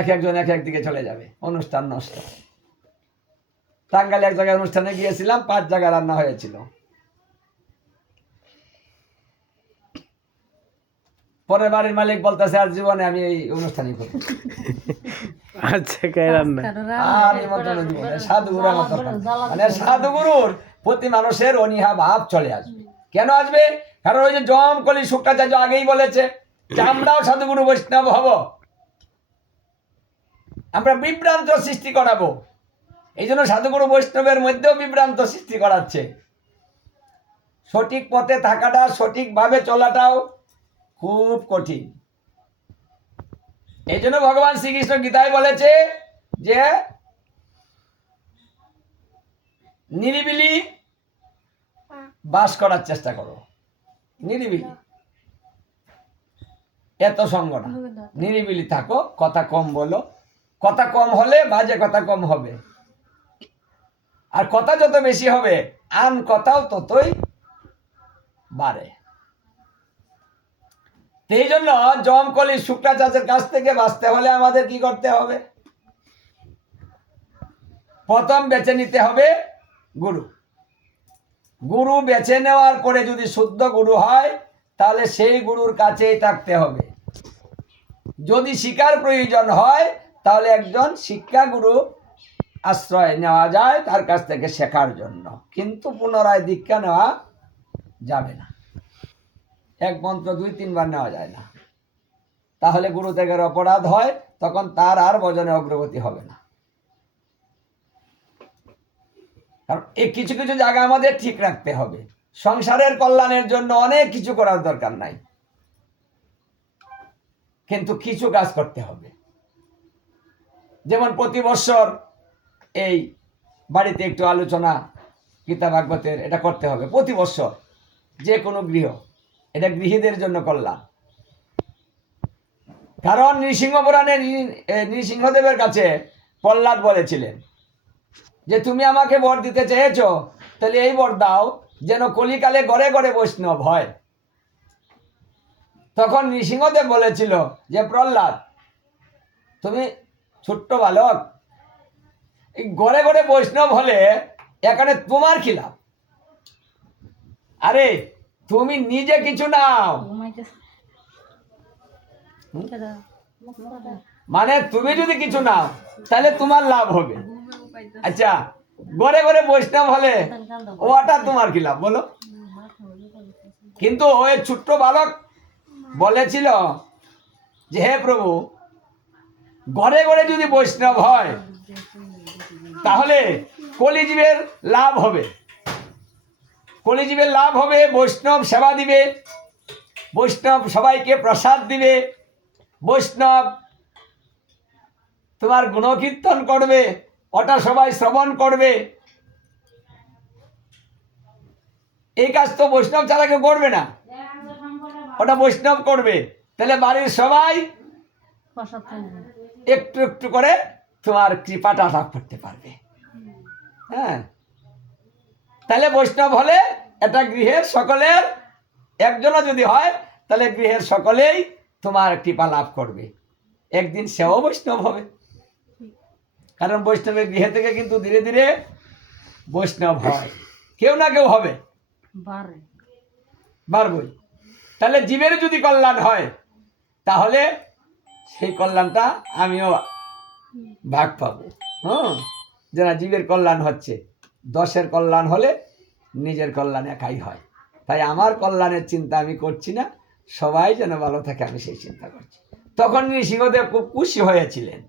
এক একজন এক এক দিকে চলে যাবে, অনুষ্ঠান নষ্ট। টাঙ্গাইলে এক জায়গায় অনুষ্ঠানে গিয়েছিলাম, 5 জায়গায় রান্না হয়েছিল। পরে বাড়ির মালিক বলতেছে আর জীবনে আমি এই অনুষ্ঠানই করি। আচ্ছা, কে রান্না? আর নিমন্ত্রণ দিব না, সাধুগুরু আমার দরকার নেই। মানে সাধুগুরুর প্রতি মানুষের অনীহা ভাব চলে আসবে। কেন আসবে? কারণ ওই যে জমকলি শুক্রাচার্য আগেই বলেছে যে আমরাও সাধুগুরু বৈষ্ণব হব, আমরা বিভ্রান্ত সৃষ্টি করাবো। এই জন্য সাধুগুরু বৈষ্ণবের মধ্যেও বিভ্রান্ত সৃষ্টি করাচ্ছে। সঠিক পথে থাকাটা, সঠিকভাবে চলাটাও খুব কঠিন। এই জন্য ভগবান শ্রীকৃষ্ণ গীতায় বলেছে যে নিরিবিলি বাস করার চেষ্টা করো, নিরিবিলি, এত সঙ্গ না, নিরিবিলি থাকো, কথা কম বলো। কথা কম হলে বাজে কথা কম হবে, আর কথা যত বেশি হবে আন কথাও ততই বাড়ে। এই জন্য জমকলি শুক্রাচার্যের কাছ থেকে বাঁচতে হলে আমাদের কি করতে হবে? প্রথম বেছে নিতে হবে গুরু। গুরু বেছে নেওয়ার পরে যদি শুদ্ধ গুরু হয় তাহলে সেই গুরুর কাছেই থাকতে হবে। যদি শিক্ষার প্রয়োজন হয় তাহলে একজন শিক্ষা গুরু আশ্রয় নেওয়া যায় তার কাছ থেকে শেখার জন্য, কিন্তু পুনরায় দীক্ষা নেওয়া যাবে না। এক মন্ত্র 2-3 বার নেওয়া যায় না, তাহলে গুরু ত্যাগের অপরাধ হয়, তখন তার আর ভজনে অগ্রগতি হবে না। কারণ এই কিছু কিছু জায়গা আমাদের ঠিক রাখতে হবে। সংসারের কল্যাণের জন্য অনেক কিছু করার দরকার নাই, কিন্তু কিছু কাজ করতে হবে। যেমন প্রতি বছর এই বাড়িতে একটু আলোচনা গীতা ভাগবতের এটা করতে হবে প্রতি বছর, যে কোনো গৃহ, এটা গৃহীদের জন্য কল্যাণ। কারণ নৃসিংহ পুরাণে নৃসিংহদেবের কাছে প্রহ্লাদ বলেছিলেন যে তুমি আমাকে বর দিতে চেয়েছ, তাহলে এই বর দাও যেন কলিকালে ঘরে ঘরে বৈষ্ণব হয়। তখন নৃসিংহদেব বলেছিল যে প্রহ্লাদ, তুমি ছোট্ট বালক, এই ঘরে ঘরে বৈষ্ণব হলে এখানে তোমার কি লাভ? আরে তুমি নিজে কিছু নাও, মানে তুমি যদি কিছু নাও তাহলে তোমার লাভ হবে। আচ্ছা, ঘরে ঘরে বৈষ্ণব হলে ওটা তোমার কি লাভ বলো? কিন্তু ওই ছোট্ট বালক বলেছিল যে হে প্রভু, ঘরে ঘরে যদি বৈষ্ণব হয় তাহলে কলিজীবের লাভ হবে, কলিজীবের লাভ হবে, বৈষ্ণব সেবা দিবে, বৈষ্ণব সবাইকে প্রসাদ দিবে, বৈষ্ণব তোমার গুণকীর্তন করবে, ওটা সবাই শ্রবণ করবে। এই কাজ তো বৈষ্ণব ছাড়া কেউ করবে না, ওটা বৈষ্ণব করবে। তাহলে বাড়ির সবাই একটু একটু করে তোমার কৃপাটা লাভ করতে পারবে। হ্যাঁ, তাহলে বৈষ্ণব হলে এটা গৃহের সকলের, একজনও যদি হয় তাহলে গৃহের সকলেই তোমার কৃপা লাভ করবে। একদিন সেও বৈষ্ণব হবে, কারণ বৈষ্ণবের গৃহে থেকে কিন্তু ধীরে ধীরে বৈষ্ণব হয়, কেউ না কেউ হবে, বাড়বই। তাহলে জীবের যদি কল্যাণ হয় তাহলে সেই কল্যাণটা আমিও ভাগ পাবো। যে না, জীবের কল্যাণ হচ্ছে, 10-এর কল্যাণ হলে নিজের কল্যাণ একাই হয়। তাই আমার কল্যাণের চিন্তা আমি করছি না, সবাই যেন ভালো থাকে আমি সেই চিন্তা করছি। তখন নৃসিংহদেব খুব খুশি হয়েছিলেন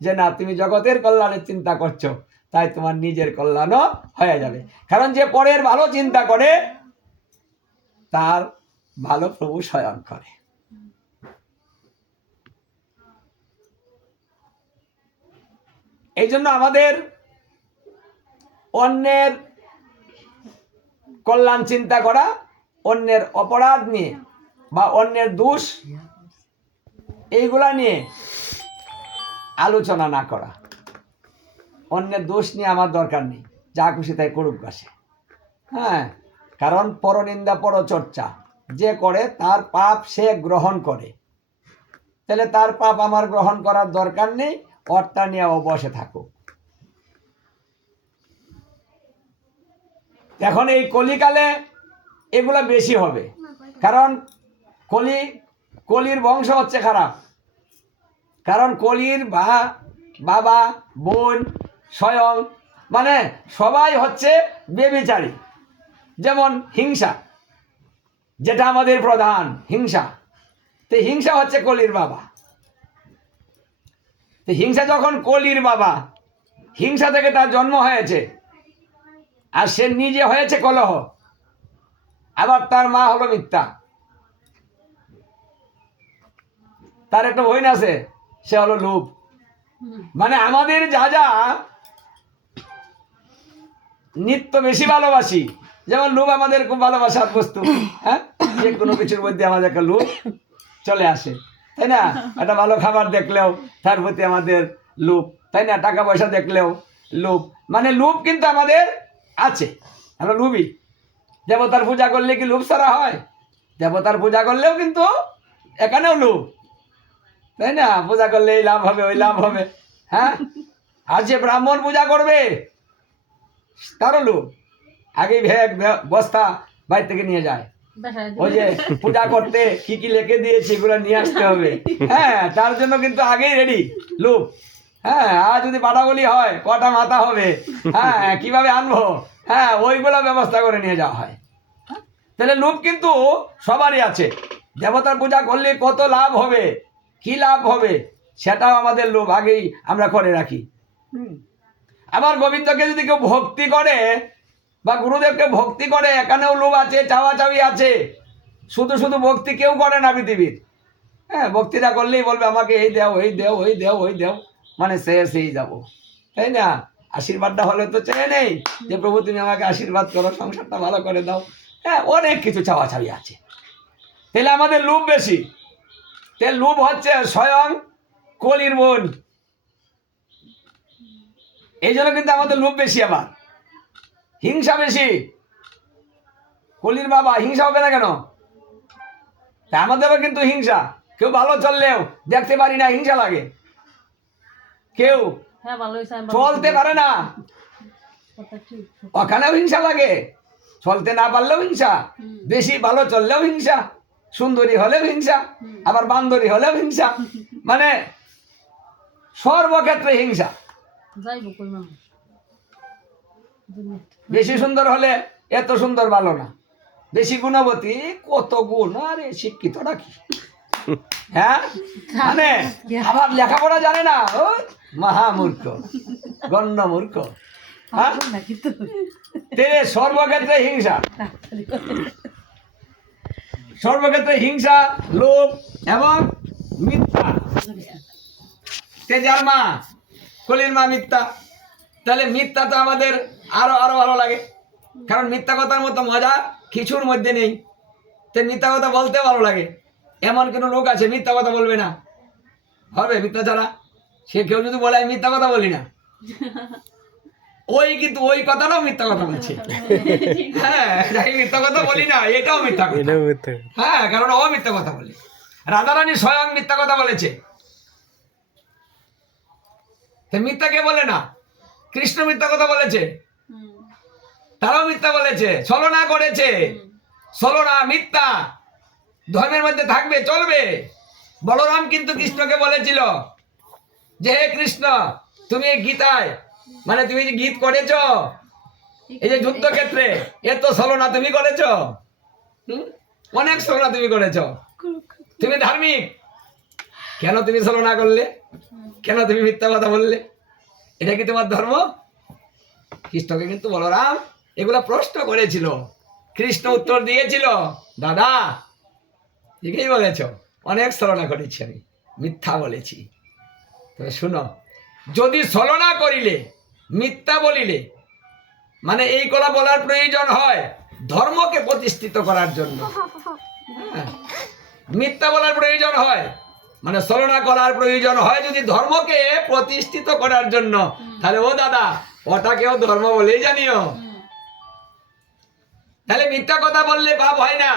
যে না, তুমি জগতের কল্যাণের চিন্তা করছো, তাই তোমার নিজের কল্যাণও হয়ে যাবে। কারণ যে পরের ভালো চিন্তা করে তার ভালো প্রভু স্বয়ং করে। এই জন্য আমাদের অন্যের কল্যাণ চিন্তা করা, অন্যের অপরাধ নিয়ে বা অন্যের দোষ এইগুলা নিয়ে আলোচনা না করা। অন্যের দোষ নিয়ে আমার দরকার নেই, যা খুশি তাই করুক বাসে। হ্যাঁ, কারণ পরনিন্দা পরচর্চা যে করে তার পাপ সে গ্রহণ করে। তাহলে তার পাপ আমার গ্রহণ করার দরকার নেই, অর্থটা নিয়ে ও বসে থাকুক। এখন এই কলিকালে এগুলা বেশি হবে, কারণ কলির বংশ হচ্ছে খারাপ। কারণ কলির বাবা বোন স্বয়ং মানে সবাই হচ্ছে বেবিচারী। যেমন হিংসা, যেটা আমাদের প্রধান হিংসা, তো হিংসা হচ্ছে কলির বাবা। তো হিংসা যখন কলির বাবা, হিংসা থেকে তার জন্ম হয়েছে, আর সে নিজে হয়েছে কলহ, আবার তার মা হলো মিথ্যা। তার একটা বোন আছে, সে হলো লোভ। মানে আমাদের যা যা নিত্য বেশি ভালোবাসি, যেমন লোভ আমাদের খুব ভালোবাসার বস্তু। হ্যাঁ, যে কোনো কিছুর মধ্যে আমাদের একটা লোভ চলে আসে, তাই না? একটা ভালো খাবার দেখলেও তার প্রতি আমাদের লোভ, তাই না? টাকা পয়সা দেখলেও লোভ। মানে লোভ কিন্তু আমাদের আছে, আমরা লোভী। দেবতার পূজা করলে কি লোভ ছাড়া হয়? দেবতার পূজা করলেও কিন্তু এখানেও লোভ, তাই না? পূজা করলে এই লাভ হবে, ওই লাভ হবে। হ্যাঁ, আর যে ব্রাহ্মণ পূজা করবে তারও লোভ। আগেই বস্তা বাড়ি থেকে নিয়ে যায়, ওই যে পূজা করতে কি কি লিখে দিয়েছে এগুলো নিয়ে আসতে হবে। হ্যাঁ, তার জন্য কিন্তু আগেই রেডি লোভ। হ্যাঁ, আর যদি বাটাবলি হয় কটা মাথা হবে, হ্যাঁ কিভাবে আনবো, হ্যাঁ ওইগুলো ব্যবস্থা করে নিয়ে যাওয়া হয়। তাহলে লোভ কিন্তু সবারই আছে। দেবতার পূজা করলে কত লাভ হবে, কি লাভ হবে, সেটাও আমাদের লোভ আগেই আমরা করে রাখি। আবার গোবিন্দকে যদি কেউ ভক্তি করে বা গুরুদেবকে ভক্তি করে, এখানেও লোভ আছে, চাওয়া চাওয়ি আছে। শুধু শুধু ভক্তি কেউ করে না পৃথিবীর। হ্যাঁ, ভক্তিটা করলেই বলবে আমাকে এই দেও, এই দেও, ওই দেও, ওই দেও, মানে সেই যাবো, তাই না? আশীর্বাদটা হলে তো চেয়ে নেই যে প্রভু তুমি আমাকে আশীর্বাদ করো, সংসারটা ভালো করে দাও। হ্যাঁ, অনেক কিছু চাওয়া চাওয়ি আছে। তাহলে আমাদের লোভ বেশি। তাহলে লোভ হচ্ছে স্বয়ং কলির বোন। এই জন্য কিন্তু আমাদের লোভ বেশি। আবার হিংসা বেশি। কলির বাবা, হিংসা হবে না কেন? তা আমাদেরও কিন্তু হিংসা। কেউ ভালো চললেও দেখতে পারি না, হিংসা লাগে। কেউ চলতে পারে না, ওখানেও হিংসা লাগে। চলতে না পারলেও হিংসা, বেশি ভালো চললেও হিংসা, সুন্দরী হলেও হিংসা, আবার বান্দরী হলেও হিংসা। মানে সর্বক্ষেত্রে হিংসা। বেশি সুন্দর হলে এত সুন্দর ভালো না, বেশি গুণবতী কত গুণ, আরে শিক্ষিতটা কি, হ্যাঁ মানে আবার লেখাপড়া জানে না, ও মহামূর্খ, গণ্য মূর্খ। হ্যাঁ, সর্বক্ষেত্রে হিংসা, সর্বক্ষেত্রে হিংসা, লোভ এবং মিথ্যা। যার মা, কলির মা মিথ্যা, তাহলে মিথ্যা তো আমাদের আরো আরো ভালো লাগে। কারণ মিথ্যা কথার মতো মজা কিছুর মধ্যে নেই। তো মিথ্যা কথা বলতে ভালো লাগে। এমন কোনো লোক আছে মিথ্যা কথা বলবে না? হবে মিথ্যা ছাড়া? সে কেউ যদি বলে আমি মিথ্যা কথা বলি না, ওই কিন্তু ওই কথাটাও মিথ্যা কথা বলছে। হ্যাঁ, মিথ্যা কথা বলি না, এটাও মিথ্যা কথা। হ্যাঁ, কারণ ও মিথ্যা কথা বলে। রাধারানী স্বয়ং মিথ্যা কথা বলেছে। মিথ্যা কে বলে না? কৃষ্ণ মিথ্যা কথা বলেছে, তারাও মিথ্যা বলেছে, ছলনা করেছে। ছলনা মিথ্যা ধর্মের মধ্যে থাকবে, চলবে। বলরাম কিন্তু কৃষ্ণকে বলেছিল যে হে কৃষ্ণ, তুমি এই গীতায় মানে তুমি যে গীত করেছ, এই যে যুদ্ধক্ষেত্রে এত ছলনা তুমি করেছ, অনেক ছলনা তুমি করেছ, তুমি ধার্মিক, কেন তুমি ছলনা করলে, কেন তুমি মিথ্যা কথা বললে, এটা কি তোমার ধর্ম? কৃষ্ণকে কিন্তু বলরাম এগুলা প্রশ্ন করেছিল। কৃষ্ণ উত্তর দিয়েছিল, দাদা ঠিকই বলেছ, অনেক ছলনা করেছি, আমি মিথ্যা বলেছি। তবে শুনো, যদি ছলনা করিলে, মিথ্যা বলিলে, মানে এই কথা বলার প্রয়োজন হয় ধর্মকে প্রতিষ্ঠিত করার জন্য। মিথ্যা বলার প্রয়োজন হয় মানে ছলনা করার প্রয়োজন হয় যদি ধর্মকে প্রতিষ্ঠিত করার জন্য, তাহলে ও দাদা ওটাকেও ধর্ম বলেই জানিও। তাহলে মিথ্যা কথা বললে পাপ হয় না।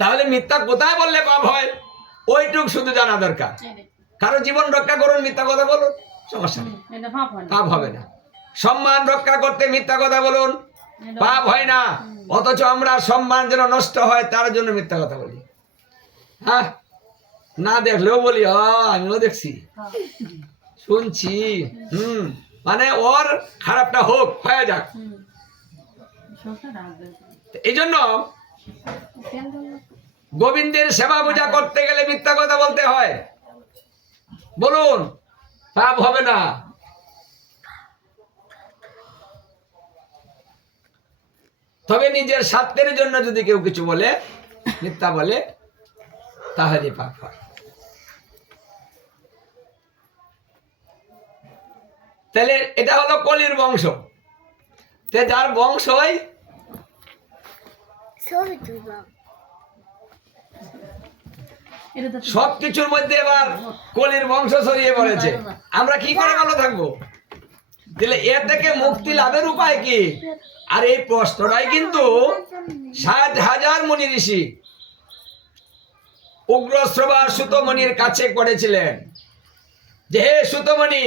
তাহলে মিথ্যা কোথায় বললে পাপ হয় ওইটুক শুধু জানা দরকার। কারো জীবন রক্ষা করুন, মিথ্যা কথা বলুন, সমস্যা নেই, পাপ হবে না। সম্মান রক্ষা করতে মিথ্যা কথা বলুন, পাপ হয় না। অথচ আমরা সম্মান যেন নষ্ট হয় তার জন্য মিথ্যা কথা বলি। হ্যাঁ, না দেখলেও বলি আমিও দেখছি, শুনছি, মানে ওর খারাপটা হোক, হয়ে যাক। এই জন্য গোবিন্দের সেবা পূজা করতে গেলে মিথ্যা কথা বলতে হয়। বলুন, পাপ হবে না। তবে নিজের স্বার্থের জন্য যদি কেউ কিছু বলে, মিথ্যা বলে, তাহলে পাপ হয়। তাহলে এটা হলো কলির বংশ। তে যার বংশই সবকিছুর মধ্যে এবার কলির বংশ ছড়িয়ে পড়েছে, আমরা কি করে ভালো থাকবো? তাহলে এ থেকে মুক্তি লাভের উপায় কি? আর এই প্রশ্নটাই কিন্তু 60,000 মুনি ঋষি উগ্রশ্রবা সুতমণির কাছে করেছিলেন যে হে সুতমণি,